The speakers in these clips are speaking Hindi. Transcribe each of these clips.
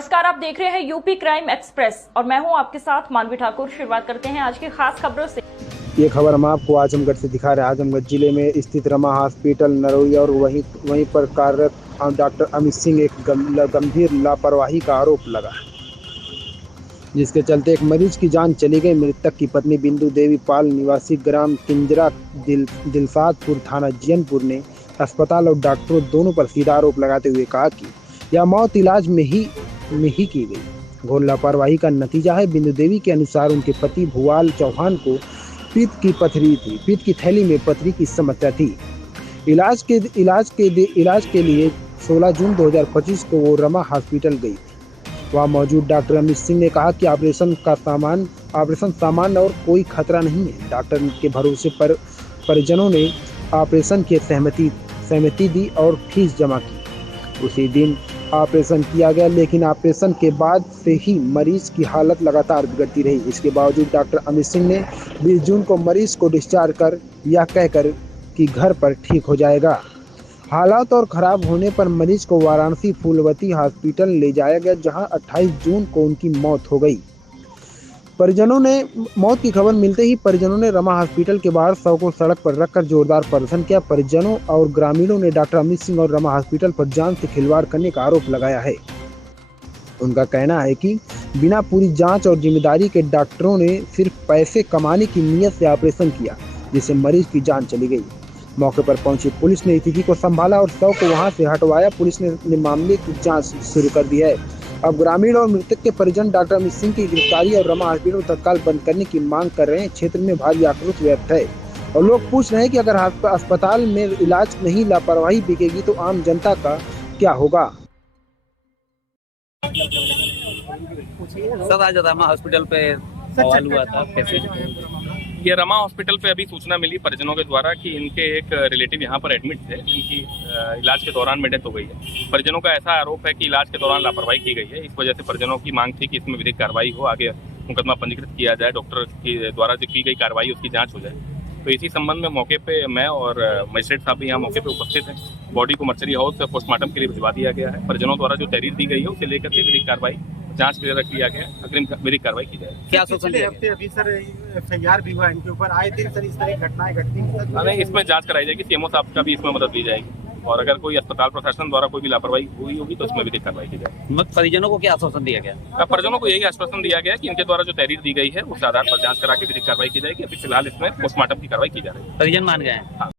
नमस्कार, आप देख रहे हैं यूपी क्राइम एक्सप्रेस और मैं हूं आपके साथ मानवी ठाकुर। शुरुआत करते हैं आज की खास खबरों से। ये खबर हम आपको आजमगढ़ से दिखा रहे हैं। आजमगढ़ जिले में स्थित रमा हॉस्पिटल नरोई और वहीं पर कार्यरत डॉक्टर अमित सिंह एक गंभीर लापरवाही का आरोप लगा, जिसके चलते एक मरीज की जान चली गई। मृतक की पत्नी बिंदु देवी पाल निवासी ग्राम किंजरा दिलसादपुर थाना जियनपुर ने अस्पताल और डॉक्टरों दोनों पर सीधा आरोप लगाते हुए कहा कि यह मौत इलाज में ही की गई। घोर लापरवाही का नतीजा है। बिंदु देवी के अनुसार उनके पति भुवाल चौहान को पित्त की थैली में पथरी की समस्या थी। इलाज के लिए 16 जून 2025 को वो रमा हॉस्पिटल गई। वहाँ मौजूद डॉक्टर अमित सिंह ने कहा कि ऑपरेशन सामान्य और कोई खतरा नहीं है। डॉक्टर के भरोसे पर परिजनों ने ऑपरेशन की सहमति दी और फीस जमा की। उसी दिन ऑपरेशन किया गया, लेकिन ऑपरेशन के बाद से ही मरीज की हालत लगातार बिगड़ती रही। इसके बावजूद डॉक्टर अमित सिंह ने 20 जून को मरीज को डिस्चार्ज कर यह कहकर कि घर पर ठीक हो जाएगा। हालात और खराब होने पर मरीज को वाराणसी फूलवती हॉस्पिटल ले जाया गया, जहां 28 जून को उनकी मौत हो गई। परिजनों ने मौत की खबर मिलते ही परिजनों ने रमा हॉस्पिटल के बाहर शव को सड़क पर रखकर जोरदार प्रदर्शन किया। परिजनों और ग्रामीणों ने डॉक्टर अमित सिंह और रमा हॉस्पिटल पर जान से खिलवाड़ करने का आरोप लगाया है। उनका कहना है कि बिना पूरी जांच और जिम्मेदारी के डॉक्टरों ने सिर्फ पैसे कमाने की नीयत से ऑपरेशन किया, जिससे मरीज की जान चली गई। मौके पर पहुंची पुलिस ने स्थिति को संभाला और शव को वहां से हटवाया। पुलिस ने मामले की जांच शुरू कर दी है। अब ग्रामीण और मृतक के परिजन डॉक्टर अमित सिंह की गिरफ्तारी और रमा हॉस्पिटल तत्काल बंद करने की मांग कर रहे हैं। क्षेत्र में भारी आक्रोश व्यक्त है और लोग पूछ रहे हैं कि अगर अस्पताल में इलाज नहीं लापरवाही बिकेगी तो आम जनता का क्या होगा। सर, आज रमा हॉस्पिटल पे सवाल हुआ था, कैसे? ये रमा हॉस्पिटल पे अभी सूचना मिली परिजनों के द्वारा कि इनके एक रिलेटिव यहाँ पर एडमिट थे, जिनकी इलाज के दौरान में डेथ हो गई है। परिजनों का ऐसा आरोप है कि इलाज के दौरान लापरवाही की गई है। इस वजह से परिजनों की मांग थी कि इसमें विधिक कार्रवाई हो, आगे मुकदमा पंजीकृत किया जाए, डॉक्टर के द्वारा जो की गई कार्रवाई उसकी जाँच हो जाए। तो इसी संबंध में मौके पे मैं और मजिस्ट्रेट साहब भी यहाँ मौके पे उपस्थित हैं। बॉडी को मर्चरी हाउस से पोस्टमार्टम के लिए भिजवा दिया गया है। परिजनों द्वारा जो तहरीर दी गई है उसे लेकर के विधिक कार्रवाई जांच के लिए रख लिया गया, अग्रिम विधिक कार्रवाई की जाए। क्या सोचते हैं? अभी सर एफआईआर भी हुआ इनके ऊपर, आए दिन सर इस तरह की घटनाएं घटती हैं। नहीं, इसमें जांच कराई जाएगी। सीएमओ साहब का भी इसमें मदद ली जाएगी और अगर कोई अस्पताल प्रशासन द्वारा कोई भी लापरवाही हुई होगी तो उसमें विधिक कार्रवाई की जाएगी। परिजनों को क्या आश्वासन दिया गया? परिजनों को यही आश्वासन दिया गया कि इनके द्वारा जो तहरीर दी गई है उस आधार पर जांच करा के विधिक कार्रवाई की जाएगी। अभी फिलहाल इसमें पोस्टमार्टम की कार्रवाई की जा रही है। परिजन मान गए हैं। हाँ।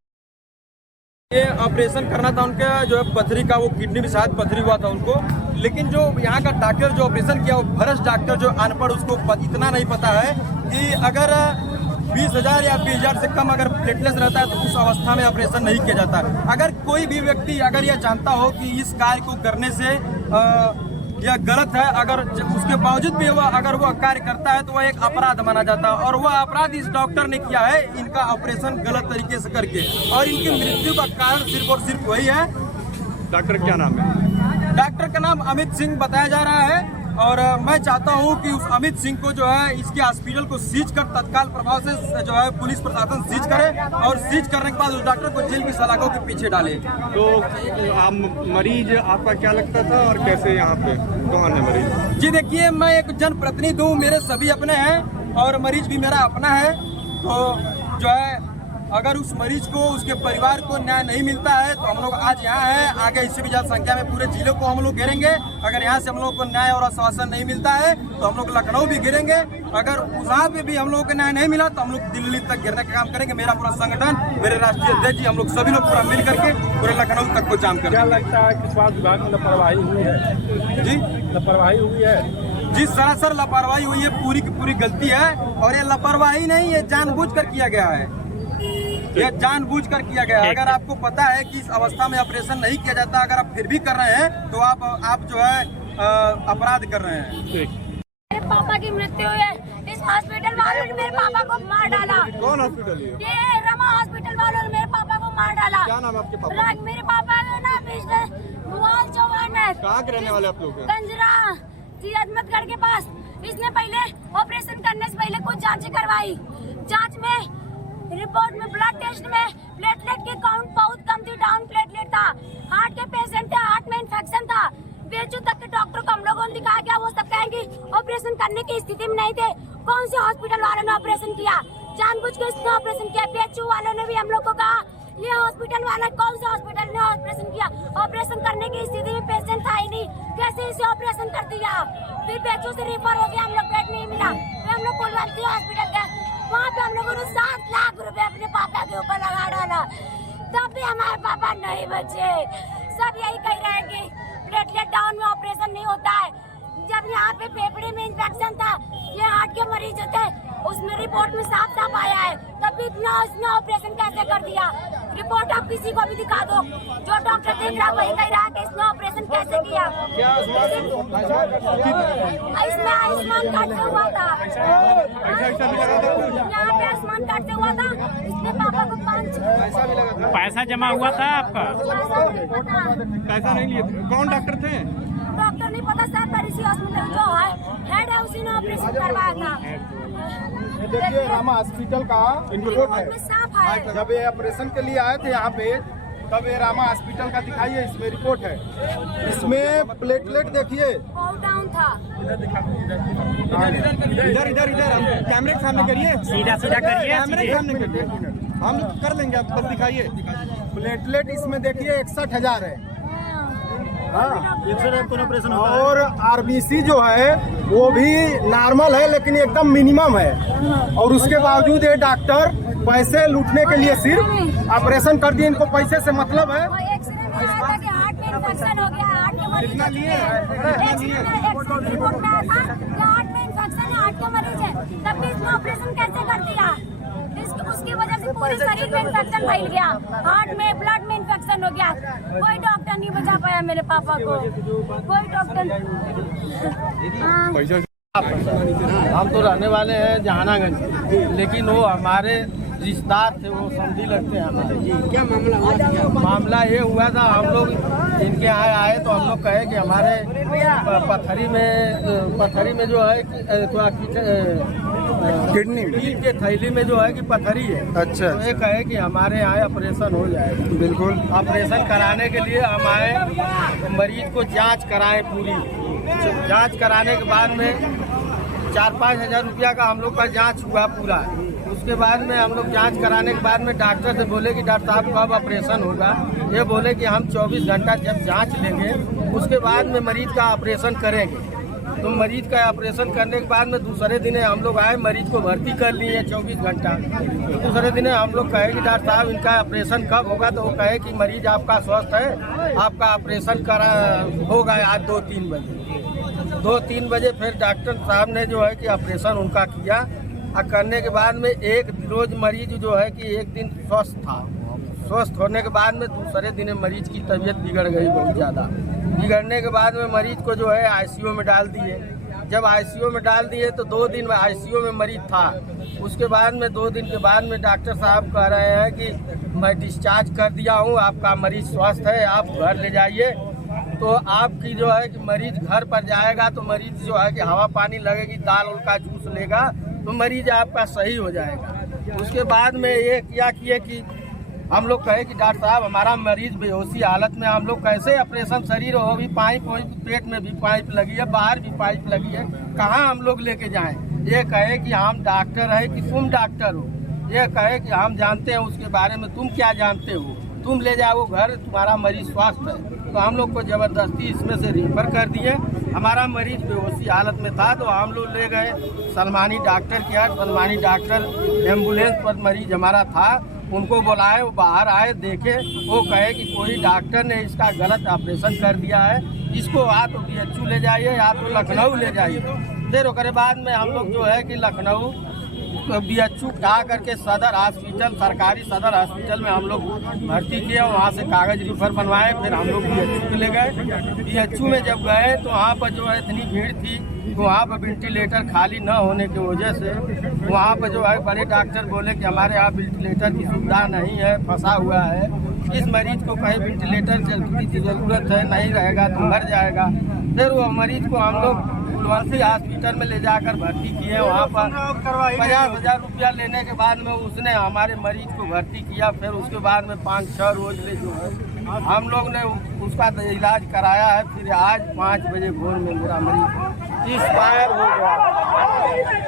ये ऑपरेशन करना था उनका, जो है पथरी का, वो किडनी में शायद पथरी हुआ था उनको। लेकिन जो यहाँ का डॉक्टर जो ऑपरेशन किया वो भ्रष्ट डॉक्टर, जो अनपढ़, उसको इतना नहीं पता है कि अगर 20,000 या 20,000 से कम अगर प्लेटलेट्स रहता है तो उस अवस्था में ऑपरेशन नहीं किया जाता। अगर कोई भी व्यक्ति अगर यह जानता हो कि इस कार्य को करने से यह गलत है, अगर उसके बावजूद भी अगर वो कार्य करता है तो वह एक अपराध माना जाता है, और वह अपराध इस डॉक्टर ने किया है, इनका ऑपरेशन गलत तरीके से करके, और इनकी मृत्यु का कारण सिर्फ और सिर्फ वही है। डॉक्टर क्या नाम है? डॉक्टर का नाम अमित सिंह बताया जा रहा है और मैं चाहता हूं कि उस अमित सिंह को जो है इसके हॉस्पिटल को सीज कर तत्काल प्रभाव से जो है पुलिस प्रशासन सीज करे और सीज करने के बाद उस डॉक्टर को जेल की सलाखों के पीछे डाले। तो आप मरीज आपका क्या लगता था और कैसे यहाँ पे कौन है मरीज? जी देखिए, मैं एक जनप्रतिनिधि हूँ, मेरे सभी अपने हैं और मरीज भी मेरा अपना है। तो जो है अगर उस मरीज को, उसके परिवार को न्याय नहीं मिलता है तो हम लोग आज यहाँ हैं। आगे इससे भी ज्यादा संख्या में पूरे जिले को हम लोग घेरेंगे। अगर यहाँ से हम लोग को न्याय और आश्वासन नहीं मिलता है तो हम लोग लखनऊ भी घेरेंगे। अगर वहाँ पे भी हम लोगों को न्याय नहीं मिला तो हम लोग दिल्ली तक घेरने का काम करेंगे। मेरा पूरा संगठन, मेरे राष्ट्रीय अध्यक्ष जी, हम लोग सभी लोग पूरा मिल करके पूरे लखनऊ तक को जाम करेंगे। क्या लगता है कि स्वास्थ्य विभाग में लापरवाही हुई है? जी, लापरवाही हुई है। जी, सरासर लापरवाही हुई है, पूरी की पूरी गलती है। और ये लापरवाही नहीं, ये जानबूझकर किया गया है। यह जानबूझकर किया गया है। अगर आपको पता है कि इस अवस्था में ऑपरेशन नहीं किया जाता, अगर आप फिर भी कर रहे हैं तो आप जो है अपराध कर रहे हैं। मेरे पापा की मृत्यु हुई है। इस हॉस्पिटल वालों ने मेरे पापा को मार डाला। कौन हॉस्पिटल है? ये रमा हॉस्पिटल वालों ने मेरे पापा को मार डाला। क्या नाम है आपके पापा? मेरे पापा का नाम भुवाल चौहान है। कहाँ के रहने वाले आप लोग? कंजरा अहमदगढ़ के पास। इसने पहले ऑपरेशन करने से पहले कुछ जांच करवाई। जांच में रिपोर्ट में, ब्लड टेस्ट में प्लेटलेट की काउंट बहुत कम थी, डाउन प्लेटलेट था। हार्ट के पेशेंट थे, हार्ट में इंफेक्शन था। बेचू तक के डॉक्टर को हम लोगों ने दिखाया। ऑपरेशन करने की स्थिति में नहीं थे। कौन से हॉस्पिटल वालों ने ऑपरेशन किया? जानबूझ के इसने ऑपरेशन किया। PHU वालों ने भी हम लोग को कहा ये हॉस्पिटल वाला, कौन से हॉस्पिटल ने ऑपरेशन किया? ऑपरेशन करने की स्थिति में पेशेंट था ही नहीं, कैसे इसे ऑपरेशन कर दिया? फिर PHU से रेफर हो गया, हम लोग बेड नहीं मिला, फिर हम लोग कुलवंती हॉस्पिटल गए, वहाँ पे हम लोगों ने 7 लाख रुपए अपने पापा के ऊपर लगा डाला, तब भी हमारे पापा नहीं बचे। सब यही कह रहे हैं कि प्लेटलेट डाउन में ऑपरेशन नहीं होता है। जब यहाँ पे फेफड़े में इंफेक्शन था, ये हार्ट के मरीज थे, उसमें रिपोर्ट में साफ साफ आया है, तब भी इतना उसने ऑपरेशन कैसे कर दिया? रिपोर्ट आप किसी को भी दिखा दो, जो डॉक्टर देख रहा वही कह रहा है कि इसने ऑपरेशन कैसे किया। इसमें आयुष्मान कार्ड से हुआ था, यहाँ पे आयुष्मान कार्ड से हुआ था। इसने पापा को 5 पैसा जमा हुआ था आपका? पैसा नहीं लिए? कौन डॉक्टर थे? डॉक्टर नहीं पता सर, पर इसी हॉस्पिटल जो है हेड है, उसी ने ऑपरेशन करवाया था। देखिए रामा हॉस्पिटल का रिपोर्ट है, साफ है। जब ये ऑपरेशन के लिए आए थे यहाँ पे, तब ये रामा हॉस्पिटल का दिखाइए, इसमें रिपोर्ट है, इसमें प्लेटलेट देखिए बहुत डाउन था। इधर इधर इधर कैमरे के सामने करिए, सीधा सीधा करिए, कैमरे के सामने करिए, हम कर लेंगे, आप बस दिखाइए। प्लेटलेट इसमें देखिए 61,000 है। ऑपरेशन और RBC जो है वो भी नॉर्मल है, लेकिन एकदम मिनिमम है, और उसके बावजूद ये डॉक्टर पैसे लूटने के लिए सिर्फ ऑपरेशन कर दिए। इनको पैसे से मतलब है। एक्सरे में आया था कि हार्ट में इंफेक्शन हो गया, हार्ट के मरीज है। एक्सरे रिपोर्ट में आया था कि हार्ट में इंफेक्शन है, हार्ट के मरीज है, तब भी इसने ऑपरेशन कैसे कर दिया? उसकी वजह से पूरे शरीर में इंफेक्शन फैल गया, हार्ट में, ब्लड में इंफेक्शन हो गया। कोई डॉक्टर नहीं बचा पाया मेरे पापा को, कोई डॉक्टर। हम तो रहने वाले हैं जहानागंज, लेकिन वो हमारे रिश्तेदार थे, वो समझी लगते हैं हमारे। क्या मामला हुआ? मामला ये हुआ था, हम लोग इनके यहाँ आए तो हम लोग कहे कि हमारे पथरी में जो है किडनी के थैली में जो है कि पथरी है। अच्छा। तो ये कहे कि हमारे यहाँ ऑपरेशन हो जाएगा। बिल्कुल। ऑपरेशन कराने के लिए हम आए, मरीज को जांच कराएं पूरी। जांच कराने के बाद में 4-5 हज़ार रुपया का हम लोग का जांच हुआ पूरा। उसके बाद में हम लोग जांच कराने के बाद में डॉक्टर से बोले कि डॉक्टर साहब कब ऑपरेशन होगा? ये बोले कि हम 24 घंटा जब जांच लेंगे उसके बाद में मरीज का ऑपरेशन करेंगे। तो मरीज का ऑपरेशन करने के बाद में दूसरे दिन हम लोग आए, मरीज को भर्ती कर लिए 24 घंटा। तो दूसरे दिन हम लोग कहे कि डॉक्टर साहब इनका ऑपरेशन कब होगा? तो वो कहे कि मरीज आपका स्वस्थ है, आपका ऑपरेशन होगा आज 2-3 बजे। 2-3 बजे फिर डॉक्टर साहब ने जो है कि ऑपरेशन उनका किया, और करने के बाद में एक रोज मरीज जो है कि एक दिन स्वस्थ था। स्वस्थ होने के बाद में दूसरे दिन मरीज की तबीयत बिगड़ गई बहुत ज़्यादा। बिगड़ने के बाद में मरीज को जो है ICU में डाल दिए। जब ICU में डाल दिए तो 2 दिन ICU में मरीज था। उसके बाद में 2 दिन के बाद में डॉक्टर साहब कह रहे हैं कि मैं डिस्चार्ज कर दिया हूँ, आपका मरीज स्वस्थ है, आप घर ले जाइए। तो आपकी जो है कि मरीज घर पर जाएगा तो मरीज जो है कि हवा पानी लगेगी, दाल उल का जूस लेगा तो मरीज आपका सही हो जाएगा। उसके बाद में ये क्या किए कि हम लोग कहे कि डॉक्टर साहब हमारा मरीज बेहोशी हालत में, हम लोग कैसे ऑपरेशन शरीर हो भी, पाइप पेट में भी पाइप लगी है, बाहर भी पाइप लगी है, कहाँ हम लोग लेके जाएं? ये कहे कि हम डॉक्टर है कि तुम डॉक्टर हो? ये कहे कि हम जानते हैं उसके बारे में, तुम क्या जानते हो? तुम ले जाओ घर, तुम्हारा मरीज स्वस्थ है। तो हम लोग को जबरदस्ती इसमें से रेफर कर दिए। हमारा मरीज बेहोशी हालत में था तो हम लोग ले गए सलमानी डॉक्टर के यहाँ। सलमानी डॉक्टर एम्बुलेंस पर मरीज हमारा था, उनको बुलाए, वो बाहर आए, देखे, वो कहे कि कोई डॉक्टर ने इसका गलत ऑपरेशन कर दिया है, इसको या तो PHU ले जाइए या तो लखनऊ ले जाइए। फिर उसके बाद में हम लोग जो है कि लखनऊ BHU जा करके सदर हॉस्पिटल, सरकारी सदर हॉस्पिटल में हम लोग भर्ती किए। वहाँ से कागज रिफर बनवाए, फिर हम लोग BHU ले गए। BHU में जब गए तो वहाँ पर जो है इतनी भीड़ थी, तो वहाँ पर वेंटिलेटर खाली न होने की वजह से वहाँ पर जो है बड़े डॉक्टर बोले कि हमारे यहाँ वेंटिलेटर की सुविधा नहीं है, फंसा हुआ है, इस मरीज को कहीं वेंटिलेटर की ज़रूरत है, नहीं रहेगा तो मर जाएगा। फिर वो मरीज को हम लोग कुलवंती हॉस्पिटल में ले जाकर भर्ती किए। वहाँ पर 50,000 रुपया लेने के बाद में उसने हमारे मरीज को भर्ती किया। फिर उसके बाद में 5-6 रोज ले जो है हम लोग ने उसका इलाज कराया है। फिर आज 5 बजे भोर में मेरा मरीज एक्सपायर हो गया।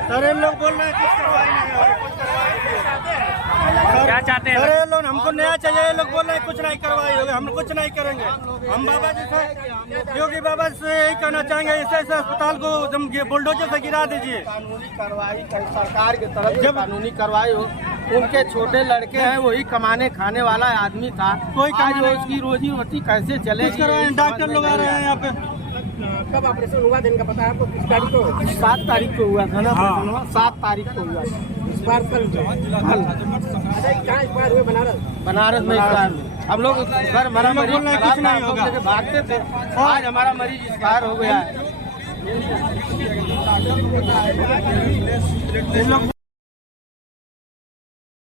सर ये लोग बोल रहे हैं कुछ करवाई नहीं है, कुछ करवाई नहीं है। क्या चाहते हैं? अरे लोग हमको नया चाहिए, ये लोग बोल रहे हैं कुछ नहीं करवाई होगी, हम कुछ नहीं करेंगे। हम बाबा जी से, योगी बाबा से यही कहना चाहेंगे, ऐसे ऐसे अस्पताल को एकदम ये बुलडोजर से गिरा दीजिए। कानूनी कार्रवाई सरकार की तरफ से कानूनी कार्रवाई हो। उनके छोटे लड़के हैं, वही कमाने खाने वाला आदमी था, कोई आज उसकी रोजी रोटी कैसे चलेगी? डॉक्टर लोग आ रहे हैं यहाँ पे। कब ऑपरेशन हुआ दिन का पता है आपको? किस तारीख को? 7 तारीख को हुआ था ना? 7 तारीख को हुआ। इस बार कल कहाँ इस बार हुए? बनारस। बनारस में इस बार हम लोग घर हमारा मरीज कुछ नहीं होगा, भागते थे। आज हमारा मरीज एक्सपायर हो गया है।